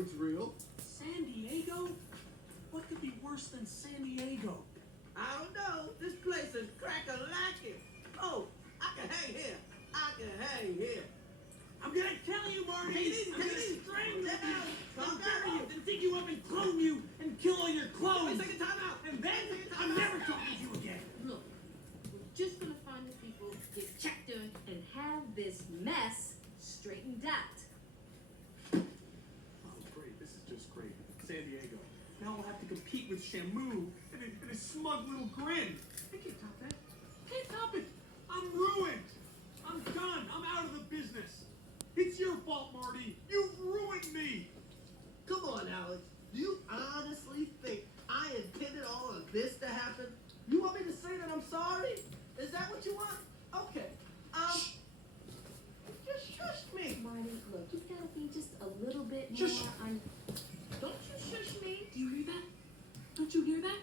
it's real. San Diego? What could be worse than San Diego? I don't know. This place is crack-a-lacking. Oh, I can hang here. I can hang here. I'm gonna kill you, Marty! Take it easy, I'm take gonna it easy. strangle Down. you! Calm And bury down. you! And dig you up and clone you! And kill all your clones! Wait a second, time out. And then I'm never talking to you again! Look, we're just gonna find the people, get checked in, and have this mess straightened out. Oh, great. This is just great. San Diego. Now I'll have to compete with Shamu and his smug little grin. I can't top that. Can't top it. I'm ruined. I'm done. I'm out of the business. It's your fault, Marty. You've ruined me. Come on, Alex. Do you honestly think I intended all of this to happen? You want me to say that I'm sorry? Is that what you want? Okay. Just shush me. Marty, look, you've gotta be just a little bit Shush. more on. Don't you shush me. Do you hear that? Don't you hear that?